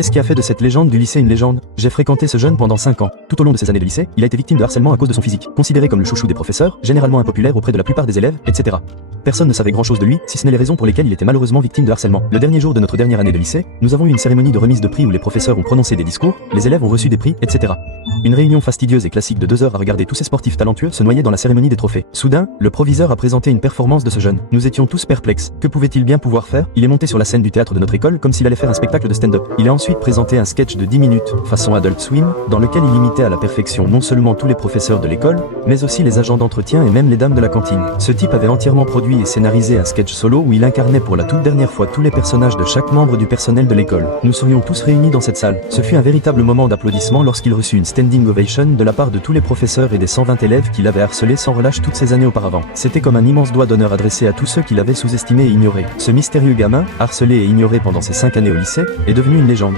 Qu'est-ce qui a fait de cette légende du lycée une légende? J'ai fréquenté ce jeune pendant 5 ans. Tout au long de ses années de lycée, il a été victime de harcèlement à cause de son physique, considéré comme le chouchou des professeurs, généralement impopulaire auprès de la plupart des élèves, etc. Personne ne savait grand-chose de lui, si ce n'est les raisons pour lesquelles il était malheureusement victime de harcèlement. Le dernier jour de notre dernière année de lycée, nous avons eu une cérémonie de remise de prix où les professeurs ont prononcé des discours, les élèves ont reçu des prix, etc. Une réunion fastidieuse et classique de 2 heures à regarder tous ces sportifs talentueux se noyer dans la cérémonie des trophées. Soudain, le proviseur a présenté une performance de ce jeune. Nous étions tous perplexes. Que pouvait-il bien pouvoir faire? Il est monté sur la scène du théâtre de notre école comme s'il allait faire un spectacle de stand-up. Il a ensuite présenté un sketch de 10 minutes, façon Adult Swim, dans lequel il imitait à la perfection non seulement tous les professeurs de l'école, mais aussi les agents d'entretien et même les dames de la cantine. Ce type avait entièrement produit et scénarisé un sketch solo où il incarnait pour la toute dernière fois tous les personnages de chaque membre du personnel de l'école. Nous serions tous réunis dans cette salle. Ce fut un véritable moment d'applaudissement lorsqu'il reçut une standing ovation de la part de tous les professeurs et des 120 élèves qui l'avaient harcelé sans relâche toutes ces années auparavant. C'était comme un immense doigt d'honneur adressé à tous ceux qui l'avaient sous-estimé et ignoré. Ce mystérieux gamin, harcelé et ignoré pendant ses 5 années au lycée, est devenu une légende.